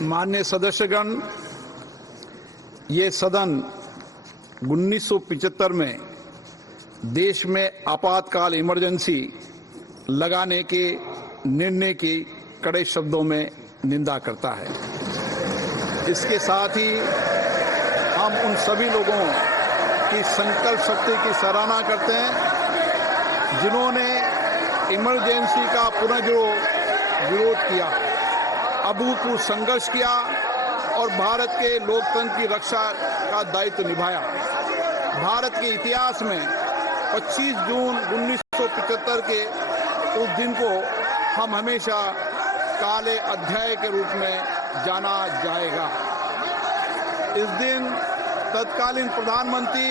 माननीय सदस्यगण, ये सदन 1975 में देश में आपातकाल इमरजेंसी लगाने के निर्णय की कड़े शब्दों में निंदा करता है। इसके साथ ही हम उन सभी लोगों की संकल्प शक्ति की सराहना करते हैं जिन्होंने इमरजेंसी का पुनः विरोध किया, अभूतपूर्व संघर्ष किया और भारत के लोकतंत्र की रक्षा का दायित्व निभाया। भारत के इतिहास में 25 जून 1975 के उस दिन को हम हमेशा काले अध्याय के रूप में जाना जाएगा। इस दिन तत्कालीन प्रधानमंत्री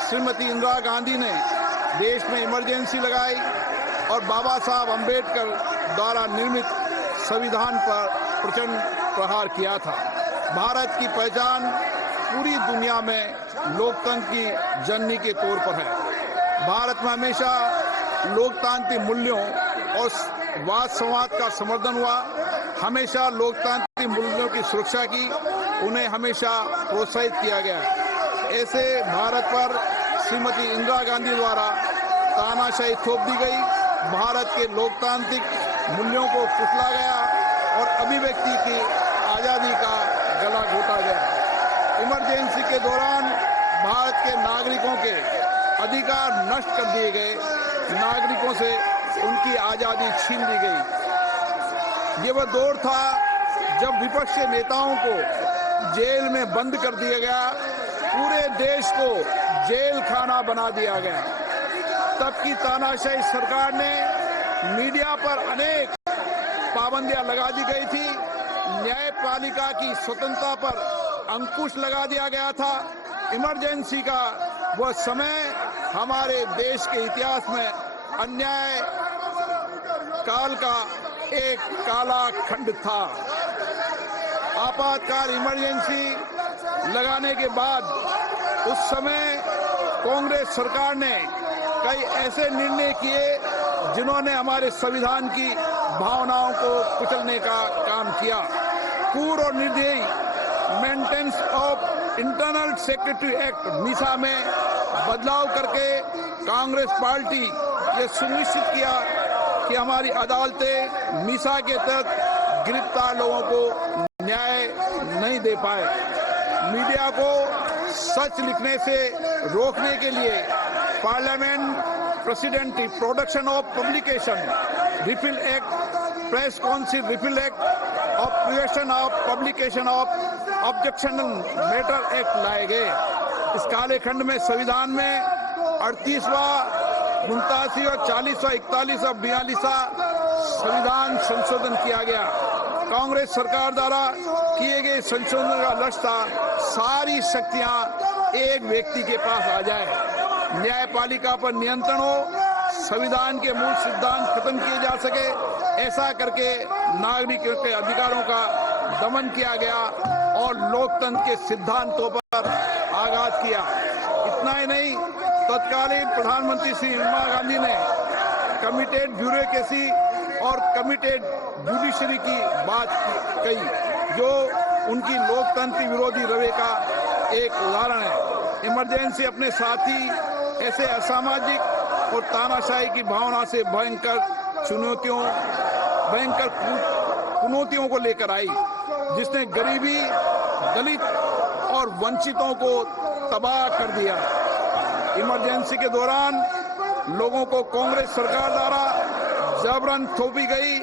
श्रीमती इंदिरा गांधी ने देश में इमरजेंसी लगाई और बाबा साहब अम्बेडकर द्वारा निर्मित संविधान पर प्रचंड प्रहार किया था। भारत की पहचान पूरी दुनिया में लोकतंत्र की जननी के तौर पर है। भारत में हमेशा लोकतांत्रिक मूल्यों और वाद संवाद का समर्थन हुआ, हमेशा लोकतांत्रिक मूल्यों की सुरक्षा की, उन्हें हमेशा प्रोत्साहित किया गया। ऐसे भारत पर श्रीमती इंदिरा गांधी द्वारा तानाशाही थोप दी गई, भारत के लोकतांत्रिक मूल्यों को कुचला गया और अभिव्यक्ति की आजादी का गला घोटा गया। इमरजेंसी के दौरान भारत के नागरिकों के अधिकार नष्ट कर दिए गए, नागरिकों से उनकी आजादी छीन ली गई। ये वह दौर था जब विपक्षी नेताओं को जेल में बंद कर दिया गया, पूरे देश को जेल खाना बना दिया गया। तब की तानाशाही सरकार ने मीडिया पर अनेक पाबंदियां लगा दी गई थी, न्यायपालिका की स्वतंत्रता पर अंकुश लगा दिया गया था। इमरजेंसी का वह समय हमारे देश के इतिहास में अन्याय काल का एक काला खंड था। आपातकाल इमरजेंसी लगाने के बाद उस समय कांग्रेस सरकार ने कई ऐसे निर्णय किए जिन्होंने हमारे संविधान की भावनाओं को कुचलने का काम किया। पूर्व और निर्दयी maintenance of internal secretary act Misa में बदलाव करके कांग्रेस पार्टी ये सुनिश्चित किया कि हमारी अदालतें मीसा के तहत गिरफ्तार लोगों को न्याय नहीं दे पाए। मीडिया को सच लिखने से रोकने के लिए parliament president production of publication repeal act, press council repeal act और prevention of publication of objectionable matter act लाए गए। इस काले खंड में संविधान में 38वां, 89वां, 40वां, 41वां, 42वां संविधान संशोधन किया गया। कांग्रेस सरकार द्वारा किए गए संशोधन का लक्ष्य था सारी शक्तियां एक व्यक्ति के पास आ जाए, न्यायपालिका पर नियंत्रण हो, संविधान के मूल सिद्धांत खत्म किए जा सके। ऐसा करके नागरिकों के अधिकारों का दमन किया गया और लोकतंत्र के सिद्धांतों पर आघात किया। इतना ही नहीं, तत्कालीन प्रधानमंत्री श्री इंदिरा गांधी ने कमिटेड ब्यूरोक्रेसी और कमिटेड जुडिशरी की बात कही, जो उनकी लोकतंत्र विरोधी रवैये का एक उदाहरण है। इमरजेंसी अपने साथी ऐसे असामाजिक और तानाशाही की भावना से भयंकर चुनौतियों को लेकर आई, जिसने गरीबी, दलित और वंचितों को तबाह कर दिया। इमरजेंसी के दौरान लोगों को कांग्रेस सरकार द्वारा जबरन थोपी गई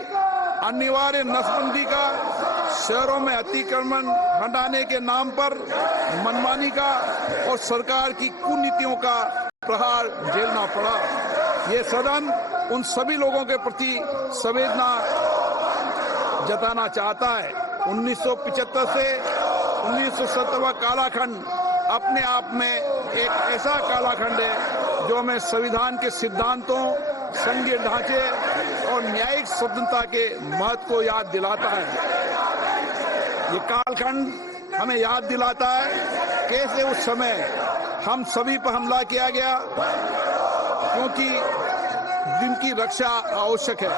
अनिवार्य नसबंदी का, शहरों में अतिक्रमण हटाने के नाम पर मनमानी का और सरकार की कुनीतियों का प्रहार झेलना पड़ा। ये सदन उन सभी लोगों के प्रति संवेदना जताना चाहता है। 1975 से 1970 कालाखंड अपने आप में एक ऐसा कालाखंड है जो हमें संविधान के सिद्धांतों, संघीय ढांचे और न्यायिक स्वतंत्रता के महत्व को याद दिलाता है। ये कालखंड हमें याद दिलाता है कैसे उस समय हम सभी पर हमला किया गया, क्योंकि जिनकी रक्षा आवश्यक है।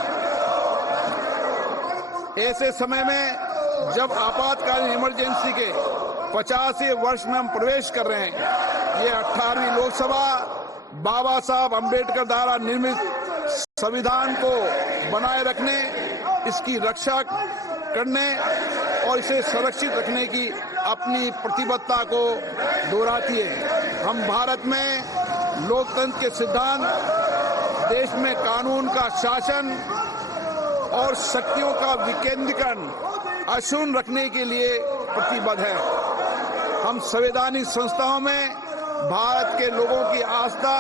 ऐसे समय में जब आपातकालीन इमरजेंसी के 50वें वर्ष में हम प्रवेश कर रहे हैं, ये 18वीं लोकसभा बाबा साहब अम्बेडकर द्वारा निर्मित संविधान को बनाए रखने, इसकी रक्षा करने और इसे सुरक्षित रखने की अपनी प्रतिबद्धता को दोहराती है। हम भारत में लोकतंत्र के सिद्धांत, देश में कानून का शासन और शक्तियों का विकेंद्रीकरण अक्षुण्ण रखने के लिए प्रतिबद्ध है। हम संवैधानिक संस्थाओं में भारत के लोगों की आस्था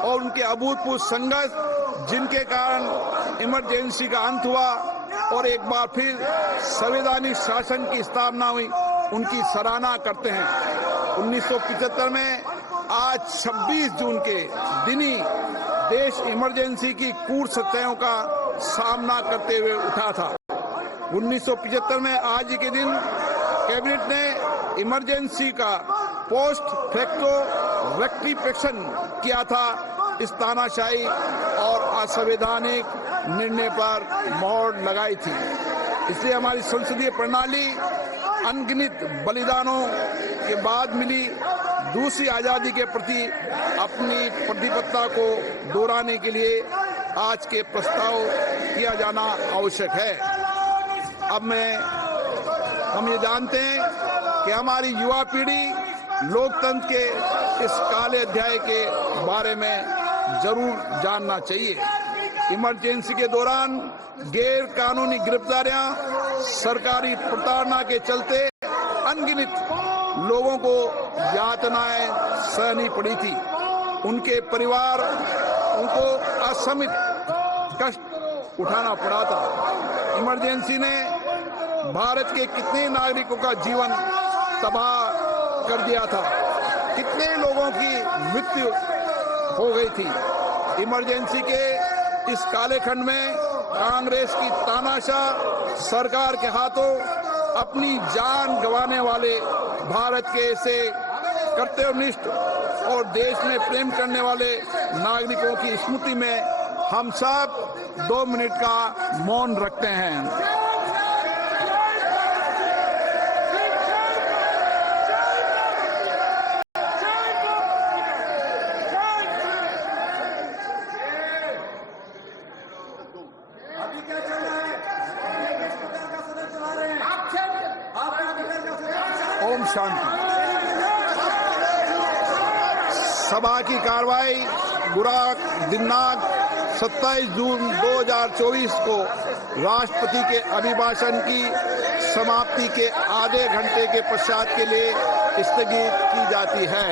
और उनके अभूतपूर्व संघर्ष, जिनके कारण इमरजेंसी का अंत हुआ और एक बार फिर संवैधानिक शासन की स्थापना हुई, उनकी सराहना करते हैं। 1975 में आज 26 जून के दिन ही देश इमरजेंसी की क्रूर सच्चाइयों का सामना करते हुए उठा था। 1975 में आज के दिन कैबिनेट ने इमरजेंसी का पोस्ट फैक्टो रेक्टिफिकेशन किया था। इस तानाशाही और असंवैधानिक निर्णय पर मोहर लगाई थी। इसलिए हमारी संसदीय प्रणाली अनगिनत बलिदानों के बाद मिली दूसरी आजादी के प्रति अपनी प्रतिबद्धता को दोहराने के लिए आज के प्रस्ताव किया जाना आवश्यक है। अब हम ये जानते हैं कि हमारी युवा पीढ़ी लोकतंत्र के इस काले अध्याय के बारे में जरूर जानना चाहिए। इमरजेंसी के दौरान गैर कानूनी गिरफ्तारियां, सरकारी प्रताड़ना के चलते अनगिनत लोगों को यातनाएं सहनी पड़ी थी। उनके परिवार उनको असमित कष्ट उठाना पड़ा था। इमरजेंसी ने भारत के कितने नागरिकों का जीवन तबाह कर दिया था, कितने लोगों की मृत्यु हो गई थी। इमरजेंसी के इस काले खंड में कांग्रेस की तानाशाह सरकार के हाथों अपनी जान गंवाने वाले भारत के ऐसे कर्तव्यनिष्ठ और देश में प्रेम करने वाले नागरिकों की स्मृति में हम सब 2 मिनट का मौन रखते हैं। ओम शांति। सभा की कार्रवाई दिनांक 27 जून 2024 को राष्ट्रपति के अभिभाषण की समाप्ति के आधे घंटे के पश्चात के लिए स्थगित की जाती है।